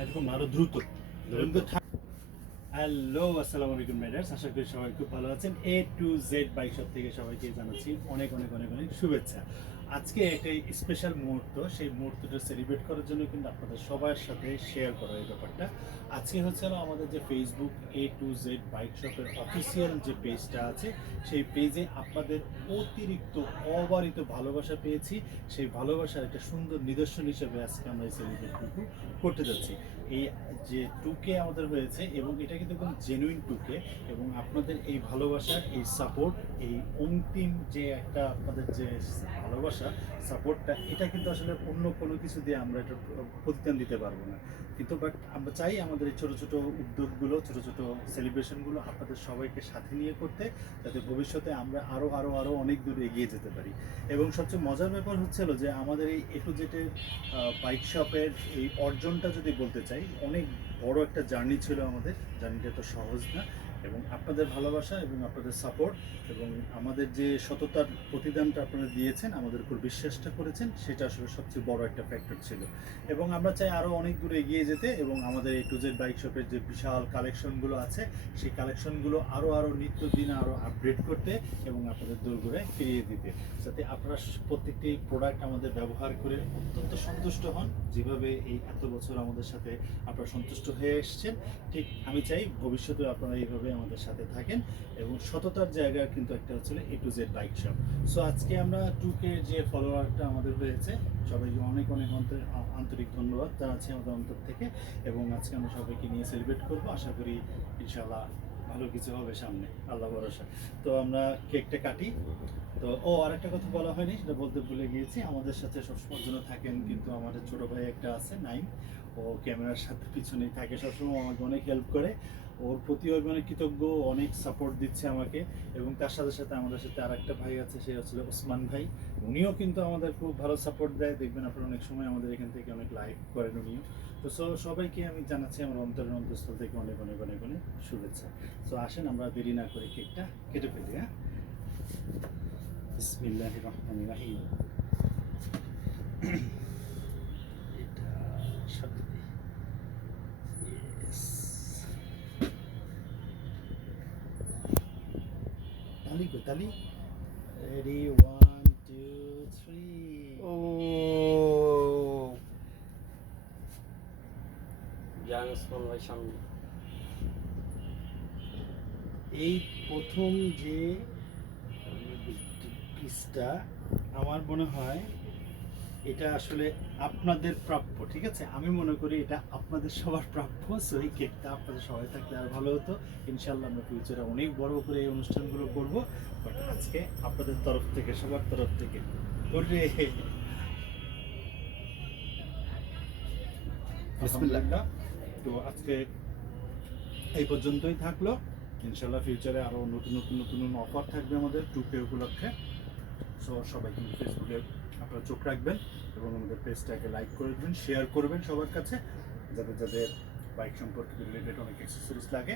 এরকম আরো দ্রুত। হ্যালো, আসসালামু আলাইকুম রাইডার্স, আশা করি সবাই খুব ভালো আছেন। এ টু জেড বাইক শপ থেকে সবাইকে জানাচ্ছি অনেক অনেক অনেক অনেক শুভেচ্ছা। আজকে একটা স্পেশাল মুহূর্ত, সেই মুহূর্তটা সেলিব্রেট করার জন্য কিন্তু আপনাদের সবার সাথে শেয়ার করা এই ব্যাপারটা। আজকে হচ্ছে আমাদের যে Facebook A to Z bike শপের অফিসিয়াল যে পেজটা আছে, সেই পেজে আপনাদের অতিরিক্ত অবারিত ভালোবাসা পেয়েছি। সেই ভালোবাসার একটা সুন্দর নিদর্শন হিসেবে আজকে আমরা এই সেলিব্রেটটুকু করতে যাচ্ছি। এই যে টুকে আমাদের হয়েছে, এবং এটা কিন্তু একদম জেনুইন টুকে, এবং আপনাদের এই ভালোবাসার এই সাপোর্ট, এই অন্তিম যে একটা আপনাদের যে ভালোবাসা সাপোর্টটা, এটা কিন্তু আসলে অন্য কোনো কিছু দিয়ে আমরা এটা প্রতিদান দিতে পারবো না। কিন্তু বাট আমরা চাই আমাদের এই ছোটো ছোটো উদ্যোগগুলো, ছোটো ছোটো সেলিব্রেশনগুলো আপনাদের সবাইকে সাথে নিয়ে করতে, যাতে ভবিষ্যতে আমরা আরও আরও আরও অনেক দূর এগিয়ে যেতে পারি। এবং সবচেয়ে মজার ব্যাপার হচ্ছিল যে আমাদের এই এ টু জেডের বাইক শপের এই অর্জনটা যদি বলতে চাই, অনেক বড় একটা জার্নি ছিল আমাদের। জার্নিটা তো সহজ না, এবং আপনাদের ভালোবাসা এবং আপনাদের সাপোর্ট এবং আমাদের যে সততার প্রতিদানটা আপনারা দিয়েছেন, আমাদের উপর বিশ্বাসটা করেছেন, সেটা আসলে সবচেয়ে বড় একটা ফ্যাক্টর ছিল। এবং আমরা চাই আরও অনেক দূরে এগিয়ে যেতে, এবং আমাদের এই টু জেড বাইক শপের যে বিশাল কালেকশনগুলো আছে, সেই কালেকশনগুলো আরও আরও নিত্যদিন আরও আপগ্রেড করতে এবং আপনাদের দোরগোড়ায় ফিরিয়ে দিতে, যাতে আপনারা প্রত্যেকটি প্রোডাক্ট আমাদের ব্যবহার করে অত্যন্ত সন্তুষ্ট হন। যেভাবে এই এত বছর আমাদের সাথে আপনারা সন্তুষ্ট হয়ে এসেছেন, ঠিক আমি চাই ভবিষ্যতেও আপনারা এইভাবে আমাদের সাথে থাকেন। এবং সততার জায়গা কিন্তু একটা হচ্ছিল A to Z bike shop. So আজকে আমরা টুকে যে ফলোয়ারটা আমাদের হয়েছে, সবাইকে অনেক অনেক আন্তরিক ধন্যবাদ জানাচ্ছি আমাদের অন্তর থেকে। এবং আজকে আমরা সবাইকে নিয়ে সেলিব্রেট করবো, আশা করি ইনশাআল্লাহ ভালো কিছু হবে সামনে, আল্লাহ ভরসা। তো আমরা কেকটা কাটি। তো আরেকটা কথা বলা হয়নি, সেটা বলতে ভুলে গিয়েছি। আমাদের সাথে সবসময়ের জন্য থাকেন কিন্তু আমাদের ছোট ভাই একটা আছে, নাইম। ও ক্যামেরার সাথে পিছনেই থাকে সবসময়, আমাকে অনেক হেল্প করে। ওর প্রতিও আমি অনেক কৃতজ্ঞ, অনেক সাপোর্ট দিচ্ছে আমাকে। এবং তার সাথে সাথে আমাদের সাথে আর একটা ভাই আছে, সে হচ্ছে ওসমান ভাই। উনিও কিন্তু আমাদের খুব ভালো সাপোর্ট দেয়, দেখবেন আপনারা অনেক সময় আমাদের এখান থেকে অনেক লাইভ করেন উনিও। তো সবাইকে আমি জানাচ্ছি আমার অন্তরের অন্তঃস্থল থেকে অনেক অনেক অনেক অনেক শুভেচ্ছা। সো আসেন আমরা দেরি না করে কেকটা কেটে ফেলি। হ্যাঁ, বিসমিল্লাহির রহমানির রহিম। এটা সাথে দিই। ইয়েস। তালি গো তালি। রেডি, 1 2 3। ও জাংসমান ভাই সামনে এই প্রথম যে পিসটা, আমার মনে হয় এটা আসলে আপনাদের প্রাপ্য। ঠিক আছে, আমি মনে করি এটা আপনাদের সবার প্রাপ্য। সো এই কেকটা আপনাদের সবাই থাকলে আর ভালো হতো। ইনশাল্লাহ আমরা ফিউচারে অনেক বড় করে এই অনুষ্ঠানগুলো করব, বাট আজকে আপনাদের তরফ থেকে, সবার তরফ থেকে ওরে বিসমিল্লাহ। তো আজকে এই পর্যন্তই থাকলো। ইনশাল্লাহ ফিউচারে আরও নতুন নতুন নতুন অফার থাকবে আমাদের টুকে উপলক্ষে। সো সবাই কিন্তু ফেসবুকে আপনারা চোখ রাখবেন, এবং আমাদের পেজটাকে লাইক করে দেবেন, শেয়ার করবেন সবার কাছে, যাদের যাদের বাইক সম্পর্কে রিলেটেড অনেক অ্যাক্সেসরিজ লাগে,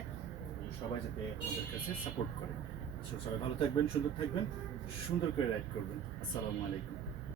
সবাই যাতে আমাদের কাছে সাপোর্ট করে। সো সবাই ভালো থাকবেন, সুন্দর থাকবেন, সুন্দর করে রাইড করবেন। আসসালামু আলাইকুম।